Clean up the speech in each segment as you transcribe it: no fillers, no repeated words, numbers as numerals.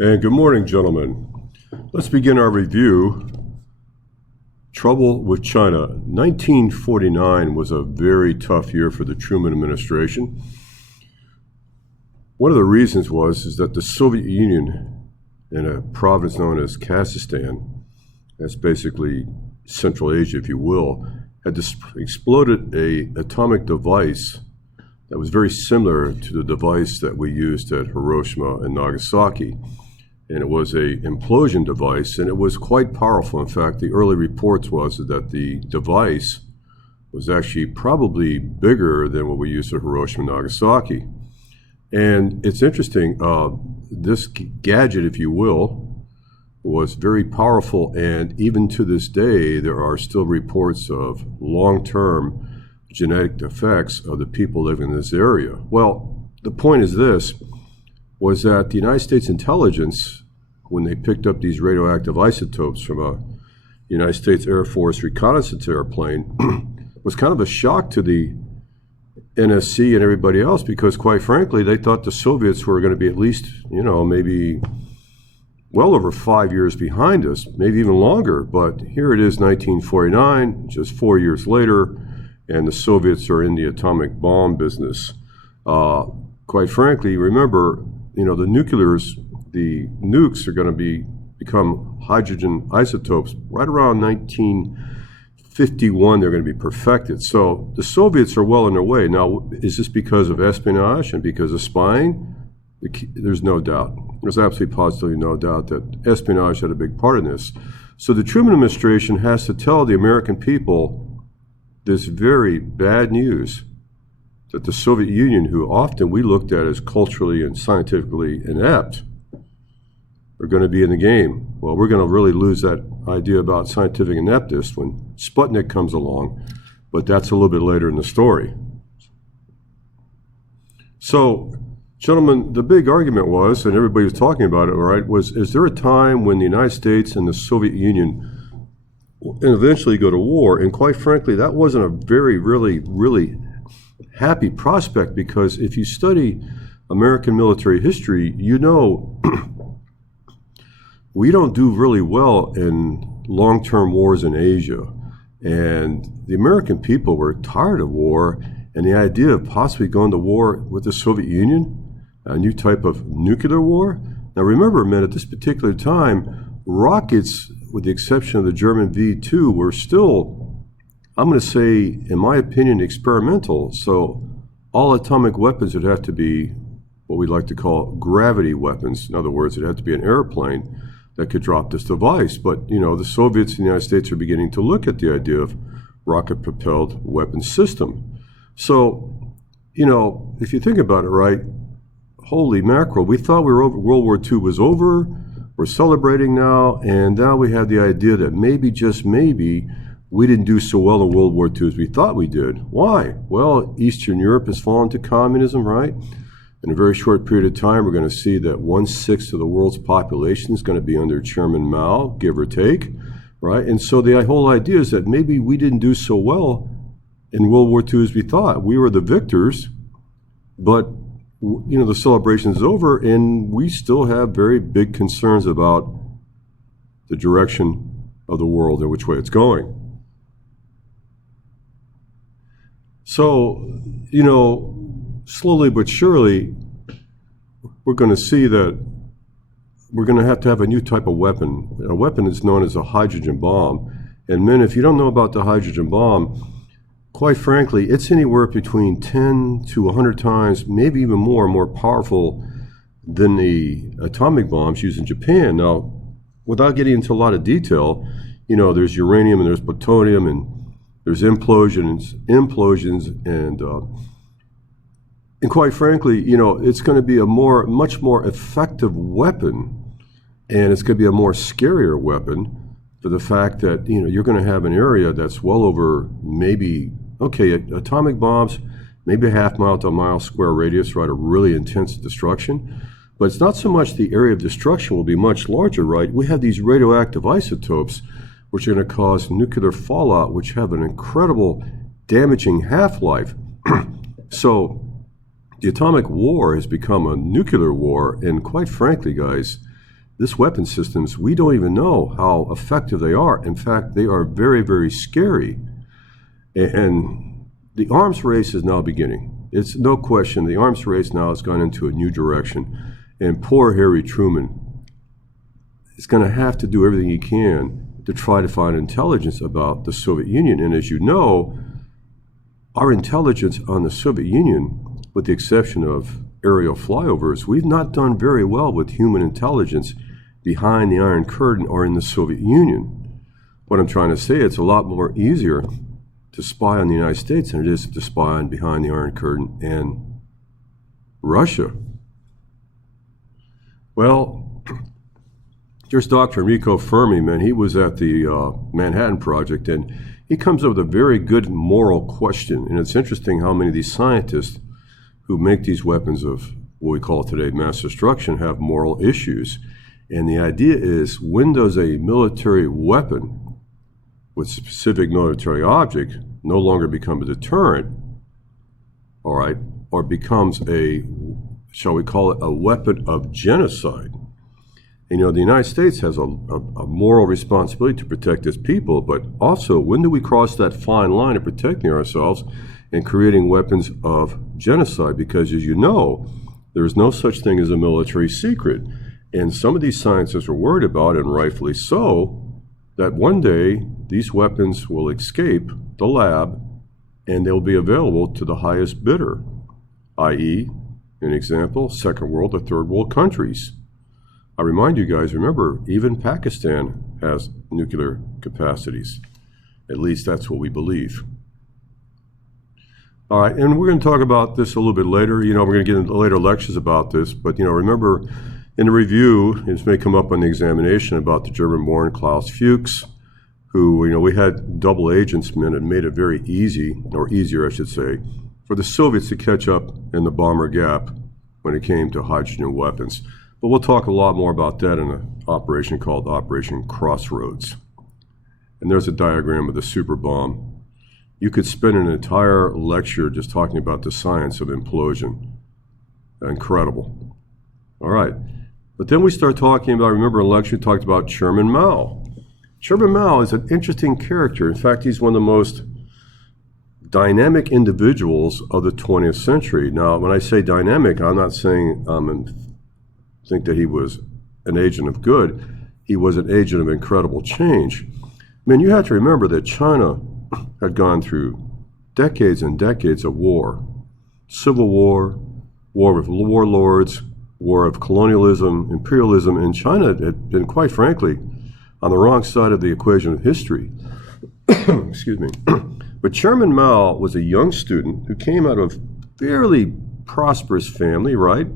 And good morning, gentlemen. Let's begin our review. Trouble with China. 1949 was a very tough year for the Truman administration. One of the reasons is that the Soviet Union, in a province known as Kazakhstan, that's basically Central Asia, if you will, had exploded an atomic device that was very similar to the device that we used at Hiroshima and Nagasaki. And it was an implosion device, and it was quite powerful. In fact, the early reports was that the device was actually probably bigger than what we used at Hiroshima and Nagasaki. And it's interesting, this gadget, if you will, was very powerful, and even to this day, there are still reports of long-term genetic effects of the people living in this area. Well, the point is this, was that the United States intelligence, when they picked up these radioactive isotopes from a United States Air Force reconnaissance airplane, was kind of a shock to the NSC and everybody else, because quite frankly, they thought the Soviets were going to be at least, maybe well over 5 years behind us, maybe even longer. But here it is, 1949, just 4 years later, and the Soviets are in the atomic bomb business. Quite frankly, remember, the nukes are going to become hydrogen isotopes right around 1951. They're going to be perfected. So the Soviets are well on their way. Now, is this because of espionage and because of spying? There's no doubt. There's absolutely positively no doubt that espionage had a big part in this. So the Truman administration has to tell the American people this very bad news, that the Soviet Union, who often we looked at as culturally and scientifically inept, are going to be in the game. Well, we're going to really lose that idea about scientific ineptness when Sputnik comes along, but that's a little bit later in the story. So, gentlemen, the big argument was, and everybody was talking about it, all right, is there a time when the United States and the Soviet Union and eventually go to war? And quite frankly, that wasn't a very, really happy prospect, because if you study American military history, we don't do really well in long-term wars in Asia. And the American people were tired of war, and the idea of possibly going to war with the Soviet Union, a new type of nuclear war. Now remember, man, at this particular time, rockets, with the exception of the German V-2, were still, I'm going to say, in my opinion, experimental. So all atomic weapons would have to be what we'd like to call gravity weapons. In other words, it had to be an airplane that could drop this device. But, the Soviets and the United States are beginning to look at the idea of rocket-propelled weapons system. So, if you think about it, right, holy mackerel, we thought World War II was over. We're celebrating now, and now we have the idea that maybe, just maybe, we didn't do so well in World War II as we thought we did. Why? Well, Eastern Europe has fallen to communism, right? In a very short period of time, we're going to see that 1/6 of the world's population is going to be under Chairman Mao, give or take, right? And so the whole idea is that maybe we didn't do so well in World War II as we thought. We were the victors, but the celebration is over, and we still have very big concerns about the direction of the world and which way it's going. So, slowly but surely, we're going to see that we're going to have a new type of weapon. A weapon is known as a hydrogen bomb. And men, if you don't know about the hydrogen bomb, quite frankly, it's anywhere between 10 to 100 times, maybe even more powerful than the atomic bombs used in Japan. Now, without getting into a lot of detail, there's uranium and there's plutonium and there's implosions, and quite frankly, it's going to be a much more effective weapon, and it's going to be a more scarier weapon for the fact that, you're going to have an area that's well over atomic bombs, maybe a half mile to a mile square radius, right, a really intense destruction. But it's not so much the area of destruction will be much larger, right? We have these radioactive isotopes, which are going to cause nuclear fallout, which have an incredible damaging half-life. So the atomic war has become a nuclear war, and quite frankly, guys, this weapon systems, we don't even know how effective they are. In fact, they are very, very scary. And the arms race is now beginning. It's no question, the arms race now has gone into a new direction. And poor Harry Truman is going to have to do everything he can to try to find intelligence about the Soviet Union. And as you know, our intelligence on the Soviet Union, with the exception of aerial flyovers, we've not done very well with human intelligence behind the Iron Curtain or in the Soviet Union. What I'm trying to say, it's a lot more easier to spy on the United States than it is to spy on behind the Iron Curtain and Russia. Well, there's Dr. Enrico Fermi, man. He was at the Manhattan Project, and he comes up with a very good moral question. And it's interesting how many of these scientists who make these weapons of what we call today mass destruction have moral issues. And the idea is, when does a military weapon with specific military object no longer become a deterrent, all right, or becomes a, shall we call it, a weapon of genocide? And, you know, the United States has a moral responsibility to protect its people, but also, when do we cross that fine line of protecting ourselves and creating weapons of genocide? Because, as you know, there is no such thing as a military secret. And some of these scientists are worried about, and rightfully so, that one day these weapons will escape the lab and they'll be available to the highest bidder, i.e., an example, second world or third world countries. I remind you guys, remember, even Pakistan has nuclear capacities. At least that's what we believe. All right, and we're going to talk about this a little bit later. You know, we're going to get into later lectures about this, but, you know, remember, in the review, this may come up on the examination about the German-born Klaus Fuchs, who, you know, we had double agents, man, and made it very easy, or easier, I should say, for the Soviets to catch up in the bomber gap when it came to hydrogen weapons. But we'll talk a lot more about that in an operation called Operation Crossroads. And there's a diagram of the super bomb. You could spend an entire lecture just talking about the science of implosion. Incredible. All right. But then we start talking about, remember in lecture, we talked about Chairman Mao. Chairman Mao is an interesting character. In fact, he's one of the most dynamic individuals of the 20th century. Now, when I say dynamic, I'm not saying think that he was an agent of good. He was an agent of incredible change. I mean, you have to remember that China had gone through decades and decades of war. Civil war, war with warlords, war of colonialism, imperialism, and China had been, quite frankly, on the wrong side of the equation of history. Excuse me. But Chairman Mao was a young student who came out of a fairly prosperous family, right?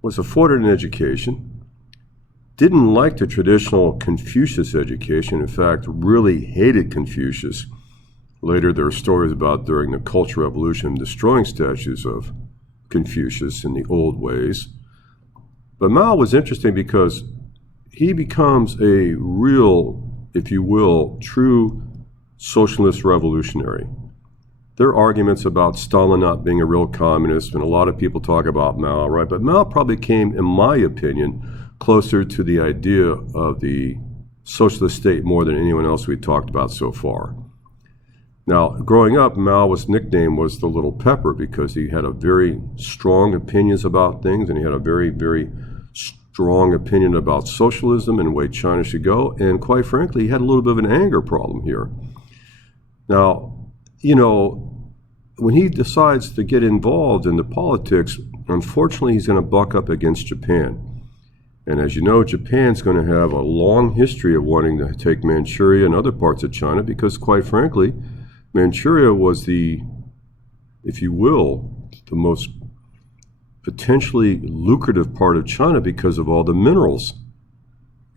Was afforded an education, didn't like the traditional Confucius education, in fact, really hated Confucius. Later, there are stories about during the Cultural Revolution destroying statues of Confucius in the old ways. But Mao was interesting because he becomes a real, if you will, true socialist revolutionary. There are arguments about Stalin not being a real communist, and a lot of people talk about Mao, right? But Mao probably came, in my opinion, closer to the idea of the socialist state more than anyone else we talked about so far. Now, growing up, Mao's nickname was the Little Pepper because he had a very strong opinions about things, and he had a very, very strong opinion about socialism and the way China should go. And quite frankly, he had a little bit of an anger problem here. Now, you know, when he decides to get involved in the politics, unfortunately, he's going to buck up against Japan. And as you know, Japan's going to have a long history of wanting to take Manchuria and other parts of China because, quite frankly, Manchuria was the, if you will, the most potentially lucrative part of China because of all the minerals,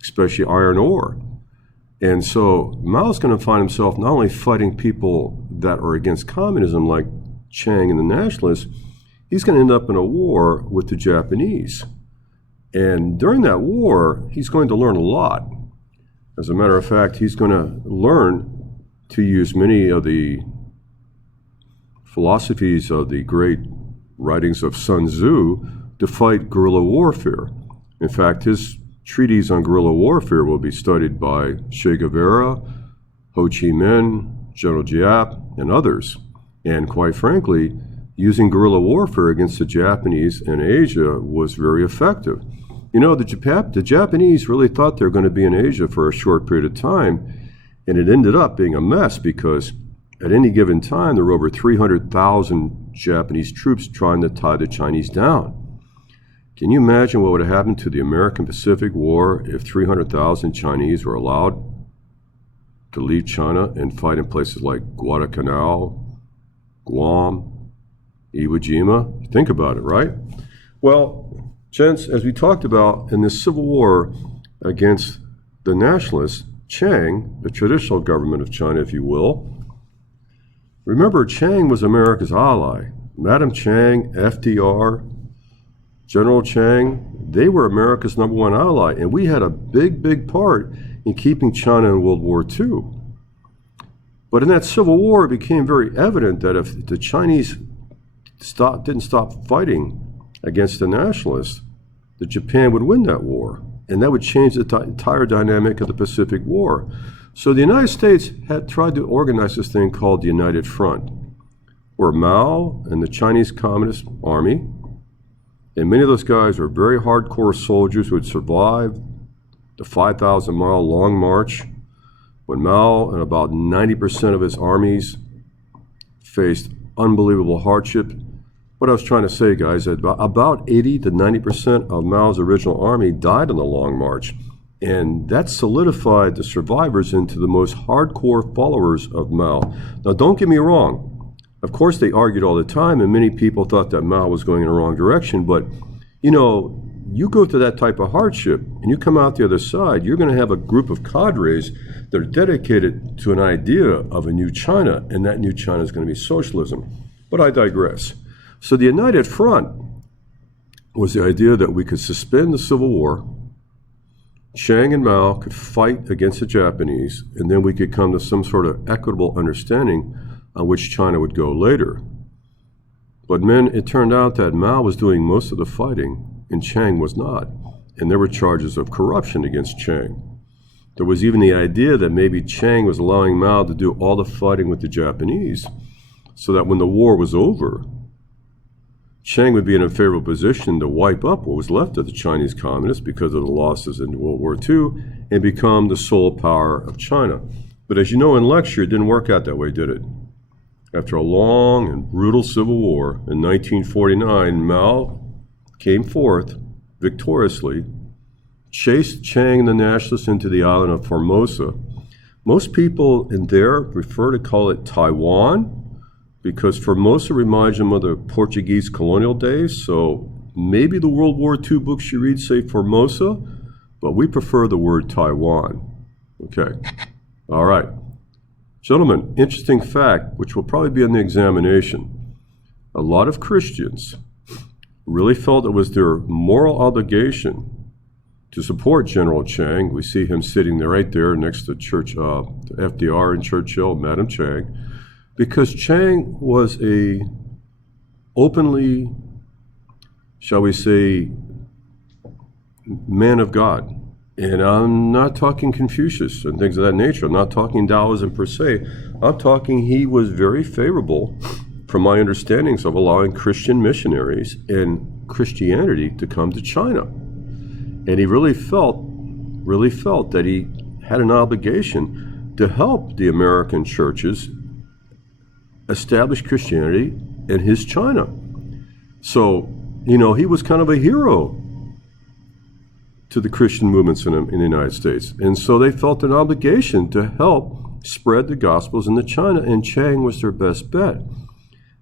especially iron ore. And so Mao's going to find himself not only fighting people that are against communism like Chiang and the nationalists, he's going to end up in a war with the Japanese. And during that war, he's going to learn a lot. As a matter of fact, he's going to learn to use many of the philosophies of the great writings of Sun Tzu to fight guerrilla warfare. In fact, his treaties on guerrilla warfare will be studied by Che Guevara, Ho Chi Minh, General Giap, and others. And quite frankly, using guerrilla warfare against the Japanese in Asia was very effective. You know, the Japanese really thought they were going to be in Asia for a short period of time, and it ended up being a mess because at any given time, there were over 300,000 Japanese troops trying to tie the Chinese down. Can you imagine what would have happened to the American Pacific War if 300,000 Chinese were allowed to leave China and fight in places like Guadalcanal, Guam, Iwo Jima? Think about it, right? Well, gents, as we talked about in this civil war against the nationalists, Chiang, the traditional government of China, if you will, remember, Chiang was America's ally. Madam Chiang, FDR, General Chiang, they were America's #1 ally, and we had a big part in keeping China in World War II. But in that civil war, it became very evident that if the Chinese didn't stop fighting against the nationalists, that Japan would win that war, and that would change the entire dynamic of the Pacific War. So the United States had tried to organize this thing called the United Front, where Mao and the Chinese Communist Army, and many of those guys were very hardcore soldiers who had survived the 5,000-mile long march when Mao and about 90% of his armies faced unbelievable hardship. What I was trying to say, guys, that about 80 to 90% of Mao's original army died on the Long March, and that solidified the survivors into the most hardcore followers of Mao. Now, don't get me wrong. Of course, they argued all the time, and many people thought that Mao was going in the wrong direction, but, you know, you go through that type of hardship, and you come out the other side, you're going to have a group of cadres that are dedicated to an idea of a new China, and that new China is going to be socialism. But I digress. So the United Front was the idea that we could suspend the Civil War, Chiang and Mao could fight against the Japanese, and then we could come to some sort of equitable understanding on which China would go later. But it turned out that Mao was doing most of the fighting, and Chiang was not, and there were charges of corruption against Chiang. There was even the idea that maybe Chiang was allowing Mao to do all the fighting with the Japanese, so that when the war was over, Chiang would be in a favorable position to wipe up what was left of the Chinese communists because of the losses in World War II and become the sole power of China. But as you know in lecture, it didn't work out that way, did it? After a long and brutal civil war in 1949, Mao came forth victoriously, chased Chiang and the nationalists into the island of Formosa. Most people in there prefer to call it Taiwan, because Formosa reminds them of the Portuguese colonial days, so maybe the World War II books you read say Formosa, but we prefer the word Taiwan. Okay, all right. Gentlemen, interesting fact, which will probably be in the examination. A lot of Christians really felt it was their moral obligation to support General Chiang. We see him sitting there right there next to FDR and Churchill, Madam Chiang, because Chiang was a openly, shall we say, man of God. And I'm not talking Confucius and things of that nature. I'm not talking Taoism per se. I'm talking he was very favorable, from my understandings, of allowing Christian missionaries and Christianity to come to China. And he really felt that he had an obligation to help the American churches establish Christianity in his China. So, you know, he was kind of a hero to the Christian movements in the United States. And so they felt an obligation to help spread the Gospels into China, and Chiang was their best bet.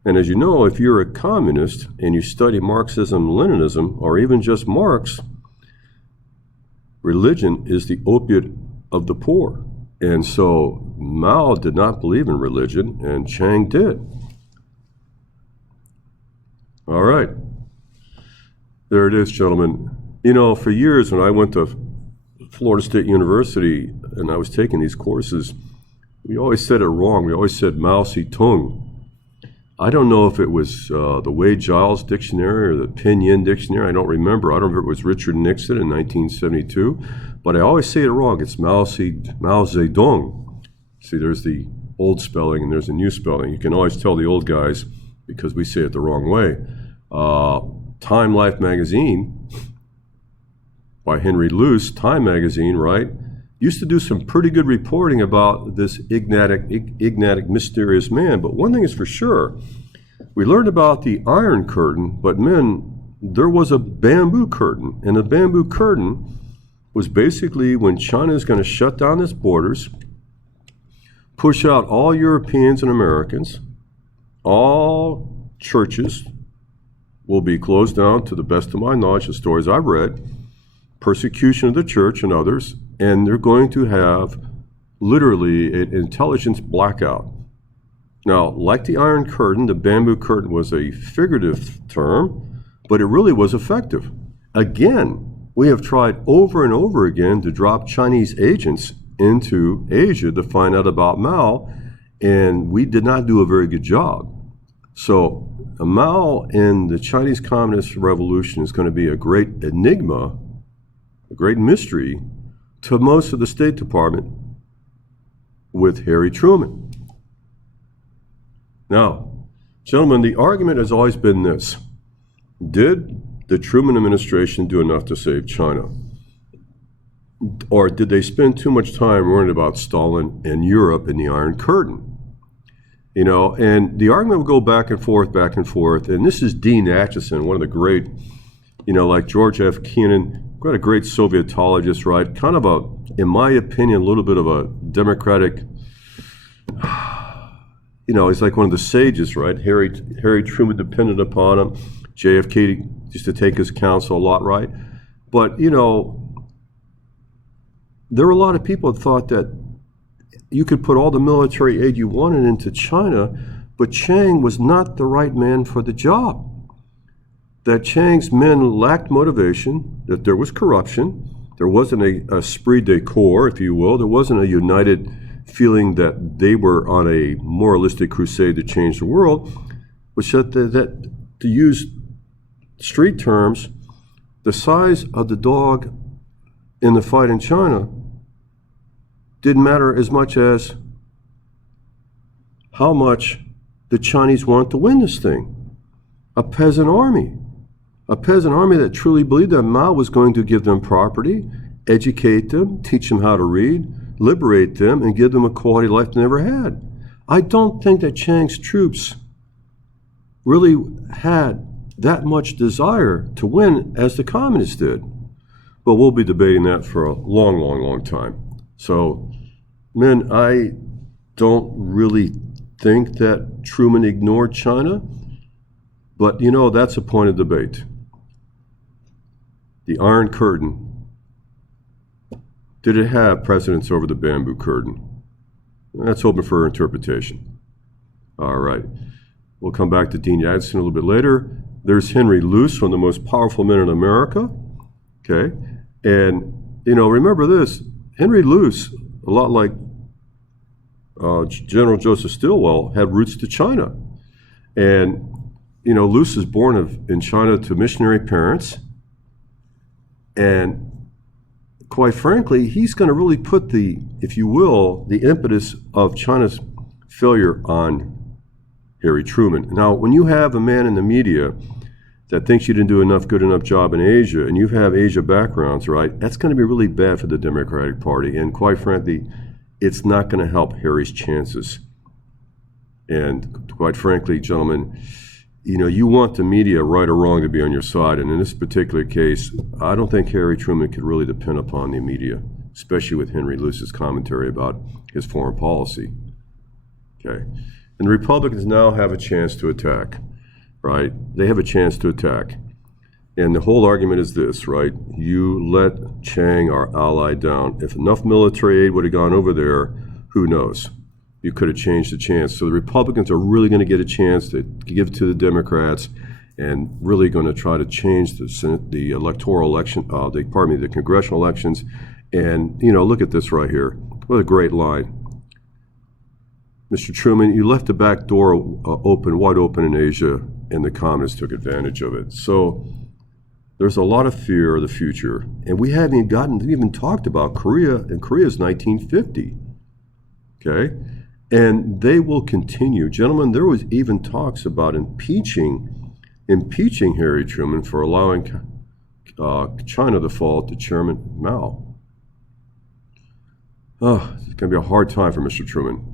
And as you know, if you're a communist and you study Marxism, Leninism, or even just Marx, religion is the opiate of the poor. And so Mao did not believe in religion, and Chiang did. All right. There it is, gentlemen. You know, for years when I went to Florida State University and I was taking these courses, we always said it wrong. We always said Mao Zedong. I don't know if it was the Wade-Giles dictionary or the Pinyin dictionary. I don't remember. I don't remember if it was Richard Nixon in 1972, but I always say it wrong. It's Mao Zedong. See, there's the old spelling and there's the new spelling. You can always tell the old guys because we say it the wrong way. Time Life magazine by Henry Luce, Time magazine, right, used to do some pretty good reporting about this enigmatic, mysterious man. But one thing is for sure, we learned about the Iron Curtain, but men, there was a bamboo curtain. And the bamboo curtain was basically when China is going to shut down its borders, push out all Europeans and Americans, all churches will be closed down to the best of my knowledge, the stories I've read, persecution of the church and others, and they're going to have literally an intelligence blackout. Now, like the Iron Curtain, the bamboo curtain was a figurative term, but it really was effective. Again, we have tried over and over again to drop Chinese agents into Asia to find out about Mao, and we did not do a very good job. So Mao and the Chinese Communist Revolution is going to be a great enigma, a great mystery to most of the State Department with Harry Truman. Now, gentlemen, the argument has always been this. Did the Truman administration do enough to save China? Or did they spend too much time worrying about Stalin and Europe and the Iron Curtain? You know, and the argument will go back and forth, and this is Dean Acheson, one of the great, you know, like George F. Kennan, quite a great Sovietologist, right? Kind of a, in my opinion, a little bit of a democratic, you know, he's like one of the sages, right? Harry Truman depended upon him. JFK used to take his counsel a lot, right? But, you know, there were a lot of people that thought that you could put all the military aid you wanted into China, but Chiang was not the right man for the job. That Chiang's men lacked motivation, that there was corruption, there wasn't a esprit de corps, if you will, there wasn't a united feeling that they were on a moralistic crusade to change the world, which that to use street terms, the size of the dog in the fight in China didn't matter as much as how much the Chinese want to win this thing. A peasant army that truly believed that Mao was going to give them property, educate them, teach them how to read, liberate them, and give them a quality of life they never had. I don't think that Chiang's troops really had that much desire to win as the communists did. But we'll be debating that for a long, long, long time. So, men, I don't really think that Truman ignored China, but, you know, that's a point of debate. The Iron Curtain, did it have precedence over the bamboo curtain? That's open for interpretation. All right. We'll come back to Dean Acheson a little bit later. There's Henry Luce, one of the most powerful men in America. Okay. And, you know, remember this, Henry Luce, a lot like General Joseph Stilwell, had roots to China. And, you know, Luce is born in China to missionary parents. And quite frankly, he's going to really put the, if you will, the impetus of China's failure on Harry Truman. Now, when you have a man in the media that thinks you didn't do good enough job in Asia, and you have Asia backgrounds, right, that's going to be really bad for the Democratic Party. And quite frankly, it's not going to help Harry's chances. And quite frankly, gentlemen, you know, you want the media, right or wrong, to be on your side. And in this particular case, I don't think Harry Truman could really depend upon the media, especially with Henry Luce's commentary about his foreign policy. Okay. And the Republicans now have a chance to attack, right? They have a chance to attack. And the whole argument is this, right? You let Chiang, our ally, down. If enough military aid would have gone over there, who knows? You could have changed the chance. So the Republicans are really going to get a chance to give to the Democrats and really going to try to change the electoral election, the congressional elections. And, you know, look at this right here. What a great line. Mr. Truman, you left the back door wide open in Asia, and the communists took advantage of it. So there's a lot of fear of the future. And we haven't even talked about Korea, and Korea's 1950. Okay? And they will continue. Gentlemen, there was even talks about impeaching Harry Truman for allowing China to fall to Chairman Mao. Oh, it's going to be a hard time for Mr. Truman.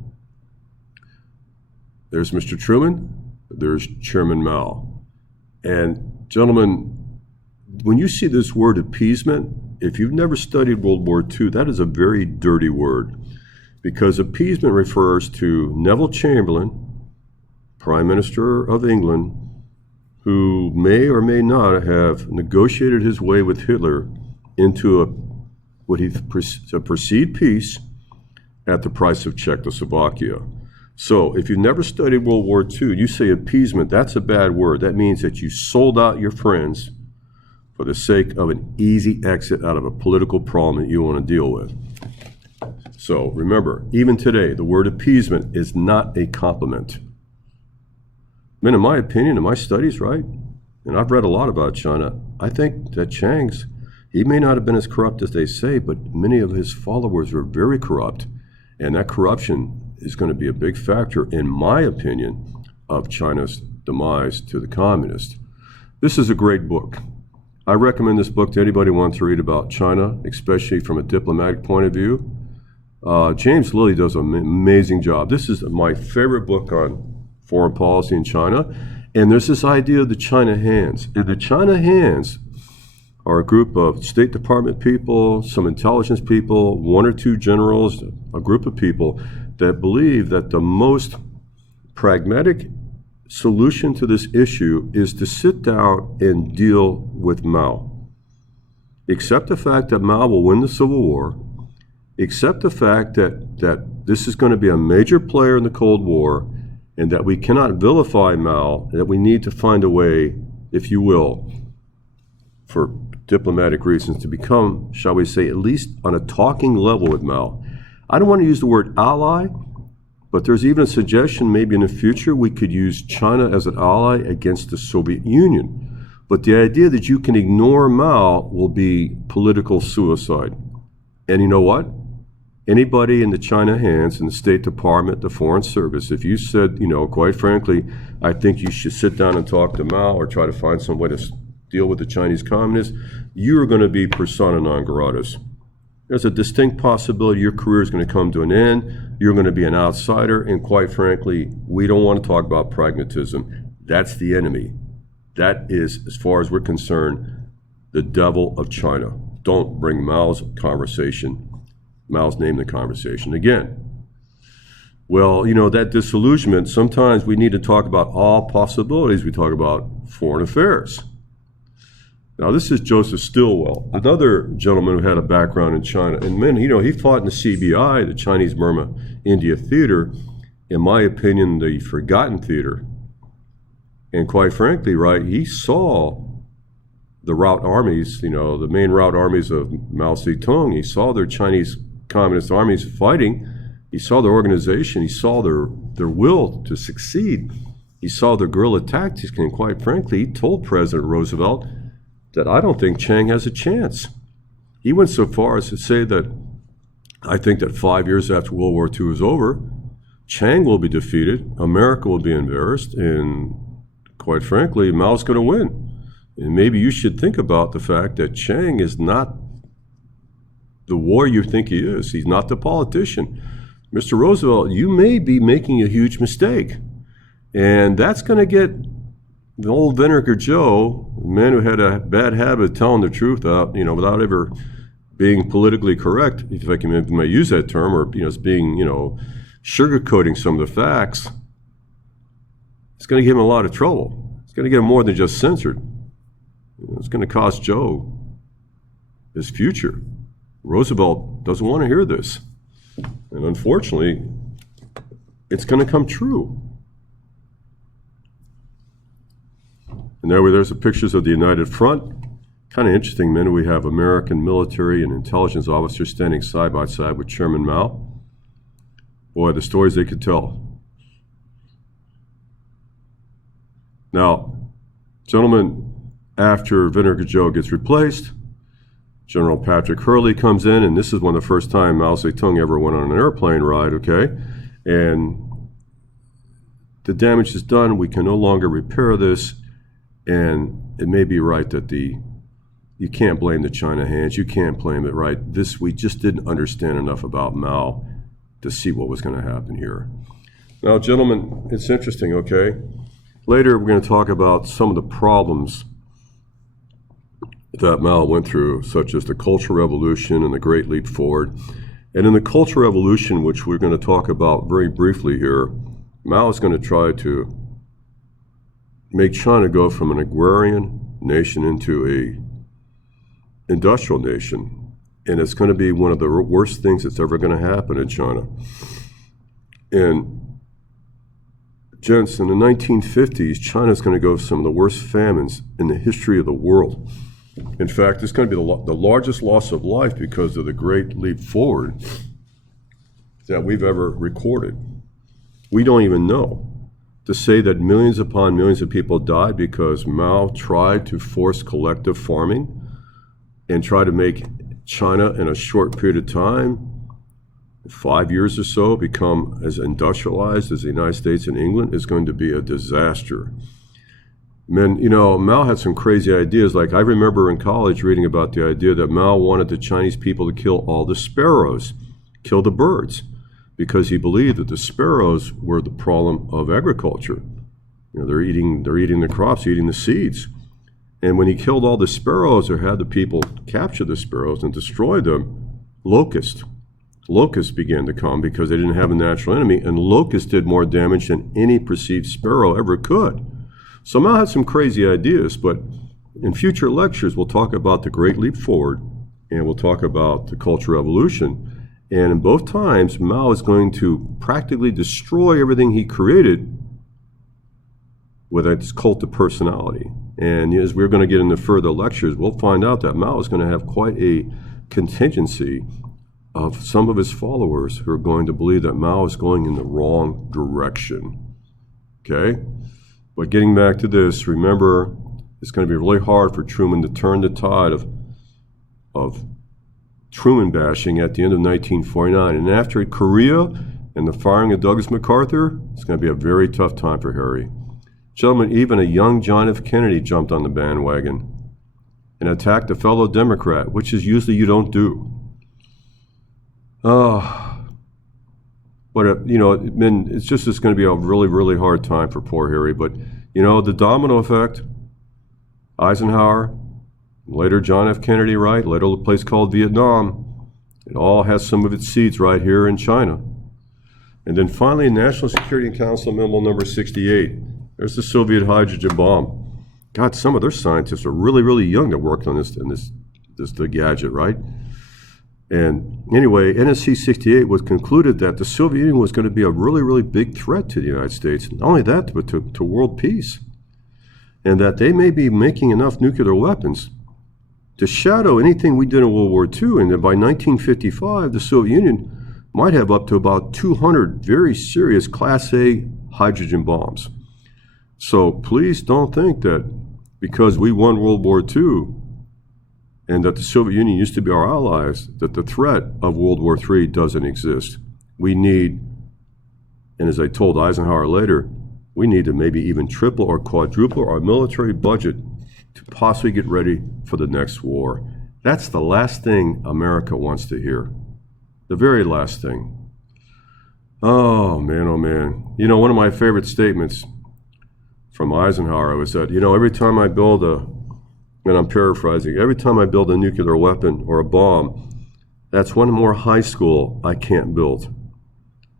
There's Mr. Truman, there's Chairman Mao. And gentlemen, when you see this word appeasement, if you've never studied World War II, that is a very dirty word, because appeasement refers to Neville Chamberlain, Prime Minister of England, who may or may not have negotiated his way with Hitler into a perceived peace at the price of Czechoslovakia. So if you've never studied World War II, you say appeasement, that's a bad word. That means that you sold out your friends for the sake of an easy exit out of a political problem that you want to deal with. So remember, even today, the word appeasement is not a compliment. Men, in my opinion, in my studies, right, and I've read a lot about China, I think that he may not have been as corrupt as they say, but many of his followers were very corrupt. And that corruption is going to be a big factor, in my opinion, of China's demise to the communists. This is a great book. I recommend this book to anybody who wants to read about China, especially from a diplomatic point of view. James Lilly does an amazing job. This is my favorite book on foreign policy in China. And there's this idea of the China hands. And the China hands are a group of State Department people, some intelligence people, one or two generals, a group of people that believe that the most pragmatic solution to this issue is to sit down and deal with Mao. Accept the fact that Mao will win the Civil War. Accept the fact that this is going to be a major player in the Cold War, and that we cannot vilify Mao, that we need to find a way, if you will, for diplomatic reasons, to become, shall we say, at least on a talking level with Mao. I don't want to use the word ally, but there's even a suggestion maybe in the future we could use China as an ally against the Soviet Union. But the idea that you can ignore Mao will be political suicide. And you know what? Anybody in the China hands, in the State Department, the Foreign Service, if you said, quite frankly, I think you should sit down and talk to Mao or try to find some way to deal with the Chinese communists, you are going to be persona non gratis. There's a distinct possibility your career is going to come to an end. You're going to be an outsider. And quite frankly, we don't want to talk about pragmatism. That's the enemy. That is, as far as we're concerned, the devil of China. Don't bring Mao's name in the conversation again. Well, that disillusionment, sometimes we need to talk about all possibilities. We talk about foreign affairs. Now, this is Joseph Stilwell, another gentleman who had a background in China. And he fought in the CBI, the Chinese Burma India Theater, in my opinion, the forgotten theater. And quite frankly, right, he saw the rout armies, the main rout armies of Mao Zedong. He saw their Chinese communist armies fighting. He saw their organization. He saw their will to succeed. He saw their guerrilla tactics. And quite frankly, he told President Roosevelt that I don't think Chiang has a chance. He went so far as to say that I think that 5 years after World War II is over, Chiang will be defeated, America will be embarrassed, and quite frankly, Mao's going to win. And maybe you should think about the fact that Chiang is not the warrior you think he is. He's not the politician. Mr. Roosevelt, you may be making a huge mistake. And that's going to get the old Vinegar Joe, a man who had a bad habit of telling the truth without ever being politically correct, if I may use that term, or being sugarcoating some of the facts. It's going to give him a lot of trouble. It's going to get him more than just censored. It's going to cost Joe his future. Roosevelt doesn't want to hear this. And unfortunately, it's going to come true. And there's the pictures of the United Front. Kind of interesting, men. We have American military and intelligence officers standing side by side with Chairman Mao. Boy, the stories they could tell. Now, gentlemen, after Vinegar Joe gets replaced, General Patrick Hurley comes in, and this is one of the first time Mao Zedong ever went on an airplane ride, okay? And the damage is done. We can no longer repair this, and it may be right that you can't blame the China hands. You can't blame it, right? We just didn't understand enough about Mao to see what was going to happen here. Now, gentlemen, it's interesting, okay? Later, we're going to talk about some of the problems that Mao went through, such as the Cultural Revolution and the Great Leap Forward. And in the Cultural Revolution, which we're going to talk about very briefly here, Mao is going to try to make China go from an agrarian nation into a industrial nation. And it's going to be one of the worst things that's ever going to happen in China. And gents, in the 1950s, China's going to go through some of the worst famines in the history of the world. In fact, it's going to be the largest loss of life because of the Great Leap Forward that we've ever recorded. We don't even know. To say that millions upon millions of people died because Mao tried to force collective farming and try to make China in a short period of time, 5 years or so, become as industrialized as the United States and England is going to be a disaster. Man, you know, Mao had some crazy ideas. Like, I remember in college reading about the idea that Mao wanted the Chinese people to kill all the sparrows, kill the birds, because he believed that the sparrows were the problem of agriculture. You know, they're eating the crops, eating the seeds. And when he killed all the sparrows, or had the people capture the sparrows and destroy them, locusts began to come because they didn't have a natural enemy, and locusts did more damage than any perceived sparrow ever could. So Mao had some crazy ideas, but in future lectures, we'll talk about the Great Leap Forward, and we'll talk about the Cultural Revolution. And in both times, Mao is going to practically destroy everything he created with its cult of personality. And as we're going to get into further lectures, we'll find out that Mao is going to have quite a contingency of some of his followers who are going to believe that Mao is going in the wrong direction. Okay? But getting back to this, remember, it's going to be really hard for Truman to turn the tide of Truman bashing at the end of 1949. And after Korea and the firing of Douglas MacArthur, it's going to be a very tough time for Harry. Gentlemen, even a young John F. Kennedy jumped on the bandwagon and attacked a fellow Democrat, which is usually you don't do. But, you know, it's going to be a really, really hard time for poor Harry. But, you know, the domino effect, Eisenhower, later John F. Kennedy, right? Later a place called Vietnam. It all has some of its seeds right here in China. And then finally, National Security Council Memo number 68. There's the Soviet hydrogen bomb. God, some of their scientists are really, really young that worked on this gadget, right? And anyway, NSC 68 was concluded that the Soviet Union was going to be a really, really big threat to the United States. Not only that, but to world peace. And that they may be making enough nuclear weapons to shadow anything we did in World War II. And that by 1955, the Soviet Union might have up to about 200 very serious Class A hydrogen bombs. So please don't think that because we won World War II and that the Soviet Union used to be our allies, that the threat of World War III doesn't exist. We need, and as I told Eisenhower later, we need to maybe even triple or quadruple our military budget to possibly get ready for the next war. That's the last thing America wants to hear. The very last thing. Oh, man, oh, man. You know, one of my favorite statements from Eisenhower was that, you know, every time I build and I'm paraphrasing, every time I build a nuclear weapon or a bomb, that's one more high school I can't build.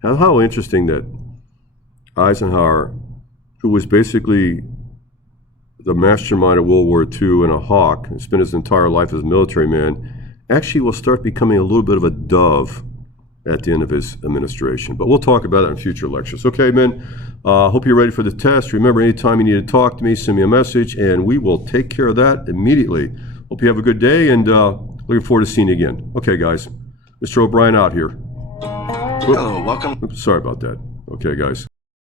Now, how interesting that Eisenhower, who was basically the mastermind of World War II and a hawk, and spent his entire life as a military man, actually will start becoming a little bit of a dove at the end of his administration. But we'll talk about it in future lectures. Okay, men, hope you're ready for the test. Remember, anytime you need to talk to me, send me a message, and we will take care of that immediately. Hope you have a good day, and looking forward to seeing you again. Okay, guys. Mr. O'Brien out here. Hello, welcome. Oops, sorry about that. Okay, guys.